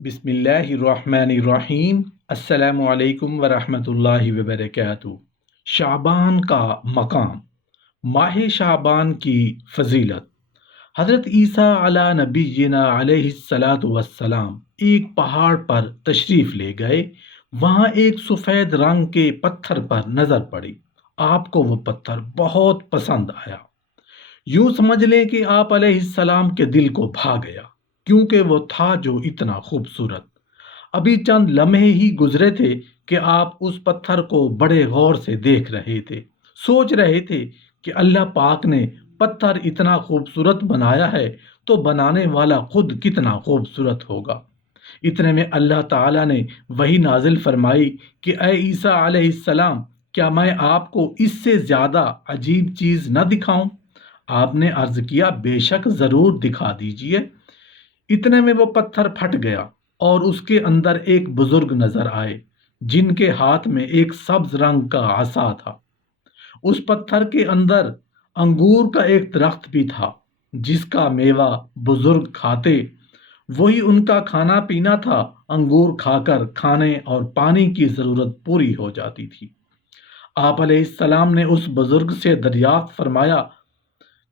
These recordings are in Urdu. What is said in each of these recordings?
بسم اللہ الرحمن الرحیم۔ السلام علیکم ورحمۃ اللہ وبرکاتہ۔ شعبان کا مقام، ماہ شعبان کی فضیلت۔ حضرت عیسیٰ علی نبینا علیہ الصلاۃ والسلام ایک پہاڑ پر تشریف لے گئے۔ وہاں ایک سفید رنگ کے پتھر پر نظر پڑی۔ آپ کو وہ پتھر بہت پسند آیا۔ یوں سمجھ لیں کہ آپ علیہ السلام کے دل کو بھا گیا، کیونکہ وہ تھا جو اتنا خوبصورت۔ ابھی چند لمحے ہی گزرے تھے کہ آپ اس پتھر کو بڑے غور سے دیکھ رہے تھے، سوچ رہے تھے کہ اللہ پاک نے پتھر اتنا خوبصورت بنایا ہے تو بنانے والا خود کتنا خوبصورت ہوگا۔ اتنے میں اللہ تعالیٰ نے وحی نازل فرمائی کہ اے عیسیٰ علیہ السلام، کیا میں آپ کو اس سے زیادہ عجیب چیز نہ دکھاؤں؟ آپ نے عرض کیا، بے شک، ضرور دکھا دیجئے۔ اتنے میں وہ پتھر پھٹ گیا اور اس کے اندر ایک بزرگ نظر آئے جن کے ہاتھ میں ایک سبز رنگ کا عصا تھا۔ اس پتھر کے اندر انگور کا ایک درخت بھی تھا جس کا میوہ بزرگ کھاتے۔ وہی ان کا کھانا پینا تھا۔ انگور کھا کر کھانے اور پانی کی ضرورت پوری ہو جاتی تھی۔ آپ علیہ السلام نے اس بزرگ سے دریافت فرمایا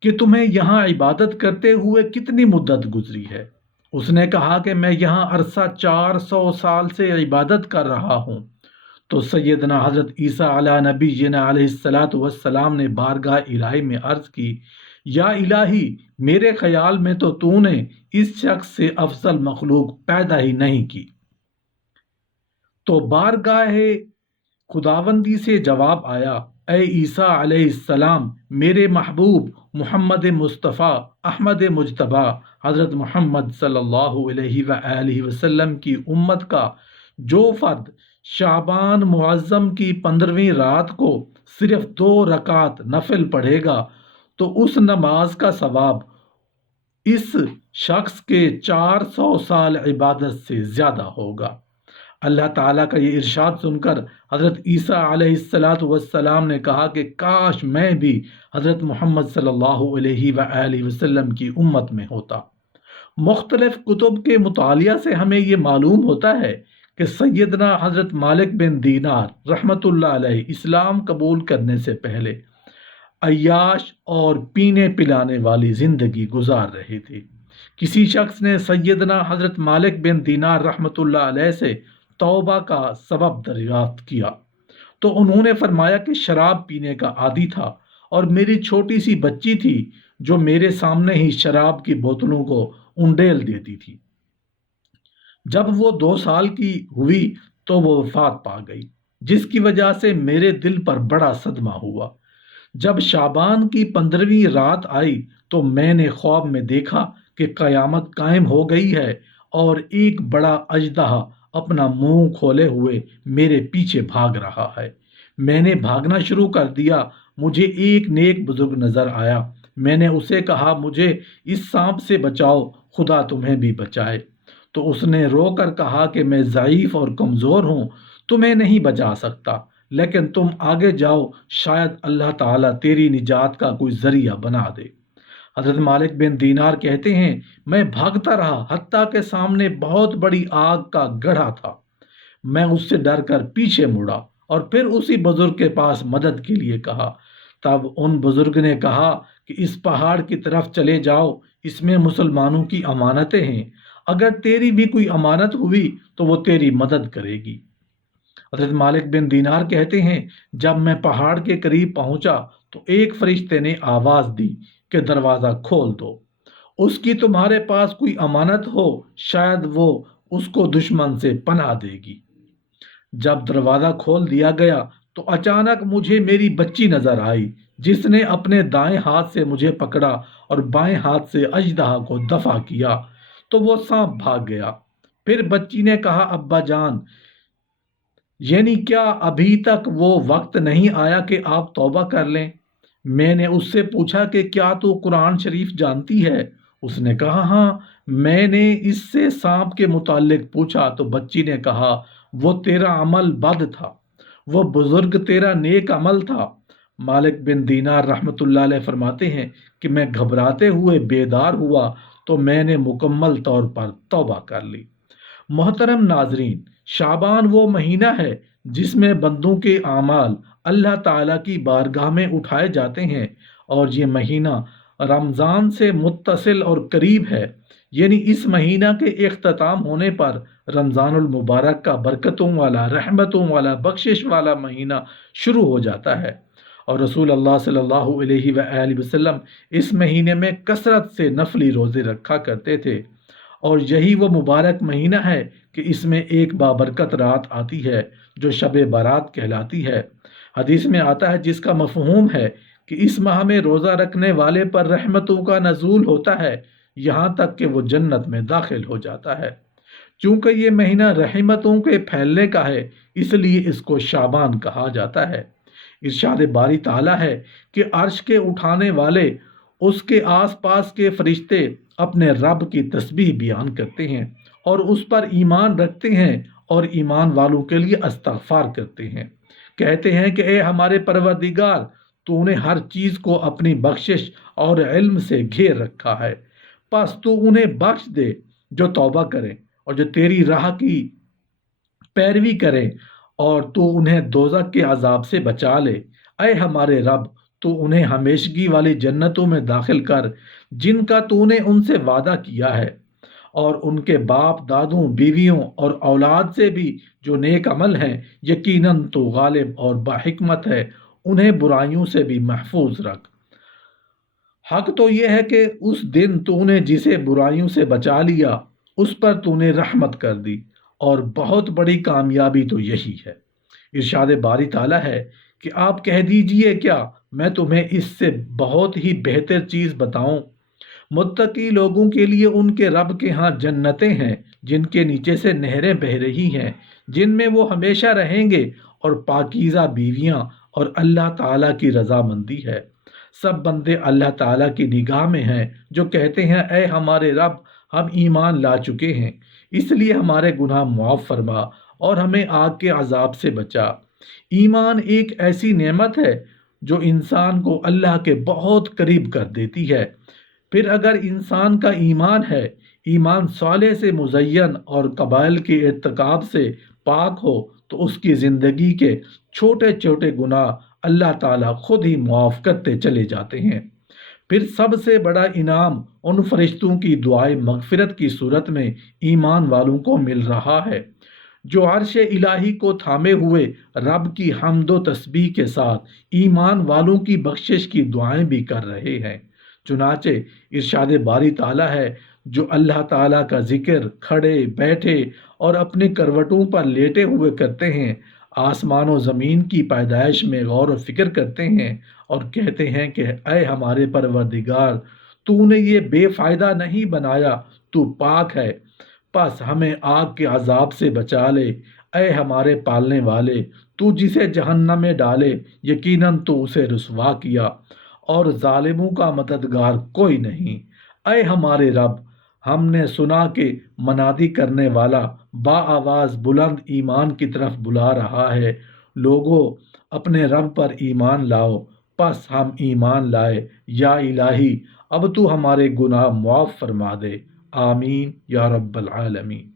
کہ تمہیں یہاں عبادت کرتے ہوئے کتنی مدت گزری ہے؟ اس نے کہا کہ میں یہاں عرصہ 400 سال سے عبادت کر رہا ہوں۔ تو سیدنا حضرت عیسیٰ علیہ نبی علیہ السلام نے بارگاہ الہی میں عرض کی، یا الہی، میرے خیال میں تو نے اس شخص سے افضل مخلوق پیدا ہی نہیں کی۔ تو بارگاہ خداوندی سے جواب آیا، اے عیسیٰ علیہ السلام، میرے محبوب محمد مصطفیٰ احمد مجتبیٰ حضرت محمد صلی اللہ علیہ وآلہ وسلم کی امت کا جو فرد شعبان معظم کی 15ویں رات کو صرف 2 رکعت نفل پڑھے گا تو اس نماز کا ثواب اس شخص کے 400 سال عبادت سے زیادہ ہوگا۔ اللہ تعالیٰ کا یہ ارشاد سن کر حضرت عیسیٰ علیہ السلام نے کہا کہ کاش میں بھی حضرت محمد صلی اللہ علیہ وآلہ وسلم کی امت میں ہوتا۔ مختلف کتب کے مطالعہ سے ہمیں یہ معلوم ہوتا ہے کہ سیدنا حضرت مالک بن دینار رحمۃ اللہ علیہ اسلام قبول کرنے سے پہلے عیاش اور پینے پلانے والی زندگی گزار رہے تھے۔ کسی شخص نے سیدنا حضرت مالک بن دینار رحمۃ اللہ علیہ سے توبہ کا سبب دریافت کیا تو انہوں نے فرمایا کہ شراب پینے کا عادی تھا اور میری چھوٹی سی بچی تھی جو میرے سامنے ہی شراب کی بوتلوں کو انڈیل دیتی تھی۔ جب وہ 2 سال کی ہوئی تو وہ وفات پا گئی، جس کی وجہ سے میرے دل پر بڑا صدمہ ہوا۔ جب شعبان کی 15ویں رات آئی تو میں نے خواب میں دیکھا کہ قیامت قائم ہو گئی ہے اور ایک بڑا اژدہا اپنا منہ کھولے ہوئے میرے پیچھے بھاگ رہا ہے۔ میں نے بھاگنا شروع کر دیا۔ مجھے ایک نیک بزرگ نظر آیا۔ میں نے اسے کہا، مجھے اس سانپ سے بچاؤ، خدا تمہیں بھی بچائے۔ تو اس نے رو کر کہا کہ میں ضعیف اور کمزور ہوں، تمہیں نہیں بچا سکتا، لیکن تم آگے جاؤ، شاید اللہ تعالیٰ تیری نجات کا کوئی ذریعہ بنا دے۔ حضرت مالک بن دینار کہتے ہیں، میں بھاگتا رہا حتیٰ کہ سامنے بہت بڑی آگ کا گڑھا تھا۔ میں اس سے ڈر کر پیچھے مڑا اور پھر اسی بزرگ کے پاس مدد کے لیے کہا۔ تب ان بزرگ نے کہا کہ اس پہاڑ کی طرف چلے جاؤ، اس میں مسلمانوں کی امانتیں ہیں، اگر تیری بھی کوئی امانت ہوئی تو وہ تیری مدد کرے گی۔ حضرت مالک بن دینار کہتے ہیں، جب میں پہاڑ کے قریب پہنچا تو ایک فرشتے نے آواز دی کہ دروازہ کھول دو، اس کی تمہارے پاس کوئی امانت ہو، شاید وہ اس کو دشمن سے پناہ دے گی۔ جب دروازہ کھول دیا گیا تو اچانک مجھے میری بچی نظر آئی جس نے اپنے دائیں ہاتھ سے مجھے پکڑا اور بائیں ہاتھ سے اژدہا کو دفع کیا تو وہ سانپ بھاگ گیا۔ پھر بچی نے کہا، ابا جان، یعنی کیا ابھی تک وہ وقت نہیں آیا کہ آپ توبہ کر لیں؟ میں نے اس سے پوچھا کہ کیا تو قرآن شریف جانتی ہے؟ اس نے کہا، ہاں۔ میں نے اس سے سانپ کے متعلق پوچھا تو بچی نے کہا، وہ تیرا عمل بد تھا، وہ بزرگ تیرا نیک عمل تھا۔ مالک بن دینار رحمۃ اللہ علیہ فرماتے ہیں کہ میں گھبراتے ہوئے بیدار ہوا تو میں نے مکمل طور پر توبہ کر لی۔ محترم ناظرین، شعبان وہ مہینہ ہے جس میں بندوں کے اعمال اللہ تعالیٰ کی بارگاہ میں اٹھائے جاتے ہیں، اور یہ مہینہ رمضان سے متصل اور قریب ہے، یعنی اس مہینہ کے اختتام ہونے پر رمضان المبارک کا برکتوں والا، رحمتوں والا، بخشش والا مہینہ شروع ہو جاتا ہے۔ اور رسول اللہ صلی اللہ علیہ وآلہ وسلم اس مہینے میں کثرت سے نفلی روزے رکھا کرتے تھے، اور یہی وہ مبارک مہینہ ہے کہ اس میں ایک بابرکت رات آتی ہے جو شب برات کہلاتی ہے۔ حدیث میں آتا ہے، جس کا مفہوم ہے کہ اس ماہ میں روزہ رکھنے والے پر رحمتوں کا نزول ہوتا ہے یہاں تک کہ وہ جنت میں داخل ہو جاتا ہے۔ چونکہ یہ مہینہ رحمتوں کے پھیلنے کا ہے، اس لیے اس کو شعبان کہا جاتا ہے۔ ارشاد باری تعالیٰ ہے کہ عرش کے اٹھانے والے، اس کے آس پاس کے فرشتے اپنے رب کی تسبیح بیان کرتے ہیں اور اس پر ایمان رکھتے ہیں، اور ایمان والوں کے لیے استغفار کرتے ہیں، کہتے ہیں کہ اے ہمارے پروردگار، تو نے ہر چیز کو اپنی بخشش اور علم سے گھیر رکھا ہے، پس تو انہیں بخش دے جو توبہ کریں اور جو تیری راہ کی پیروی کریں، اور تو انہیں دوزخ کے عذاب سے بچا لے۔ اے ہمارے رب، تو انہیں ہمیشگی والی جنتوں میں داخل کر جن کا تو نے ان سے وعدہ کیا ہے، اور ان کے باپ دادوں، بیویوں اور اولاد سے بھی جو نیک عمل ہیں، یقیناً تو غالب اور باحکمت ہے، انہیں برائیوں سے بھی محفوظ رکھ۔ حق تو یہ ہے کہ اس دن تو نے جسے برائیوں سے بچا لیا اس پر تو نے رحمت کر دی، اور بہت بڑی کامیابی تو یہی ہے۔ ارشاد باری تعالیٰ ہے کہ آپ کہہ دیجئے، کیا میں تمہیں اس سے بہت ہی بہتر چیز بتاؤں؟ متقی لوگوں کے لیے ان کے رب کے ہاں جنتیں ہیں جن کے نیچے سے نہریں بہہ رہی ہیں، جن میں وہ ہمیشہ رہیں گے، اور پاکیزہ بیویاں اور اللہ تعالیٰ کی رضامندی ہے۔ سب بندے اللہ تعالیٰ کی نگاہ میں ہیں جو کہتے ہیں، اے ہمارے رب، ہم ایمان لا چکے ہیں، اس لیے ہمارے گناہ معاف فرما اور ہمیں آگ کے عذاب سے بچا۔ ایمان ایک ایسی نعمت ہے جو انسان کو اللہ کے بہت قریب کر دیتی ہے۔ پھر اگر انسان کا ایمان ہے، ایمان صالح سے مزین اور قبائل کے ارتکاب سے پاک ہو، تو اس کی زندگی کے چھوٹے چھوٹے گناہ اللہ تعالیٰ خود ہی معاف کرتے چلے جاتے ہیں۔ پھر سب سے بڑا انعام ان فرشتوں کی دعائے مغفرت کی صورت میں ایمان والوں کو مل رہا ہے، جو عرش الہی کو تھامے ہوئے رب کی حمد و تسبیح کے ساتھ ایمان والوں کی بخشش کی دعائیں بھی کر رہے ہیں۔ چنانچہ ارشاد باری تعالیٰ ہے، جو اللہ تعالیٰ کا ذکر کھڑے بیٹھے اور اپنے کروٹوں پر لیٹے ہوئے کرتے ہیں، آسمان و زمین کی پیدائش میں غور و فکر کرتے ہیں، اور کہتے ہیں کہ اے ہمارے پروردگار، تو نے یہ بے فائدہ نہیں بنایا، تو پاک ہے، پس ہمیں آگ کے عذاب سے بچا لے۔ اے ہمارے پالنے والے، تو جسے جہنم میں ڈالے، یقیناً تو اسے رسوا کیا، اور ظالموں کا مددگار کوئی نہیں۔ اے ہمارے رب، ہم نے سنا کہ منادی کرنے والا با آواز بلند ایمان کی طرف بلا رہا ہے، لوگوں اپنے رب پر ایمان لاؤ۔ پس ہم ایمان لائے۔ یا الہی، اب تو ہمارے گناہ معاف فرما دے۔ آمین یا رب العالمین۔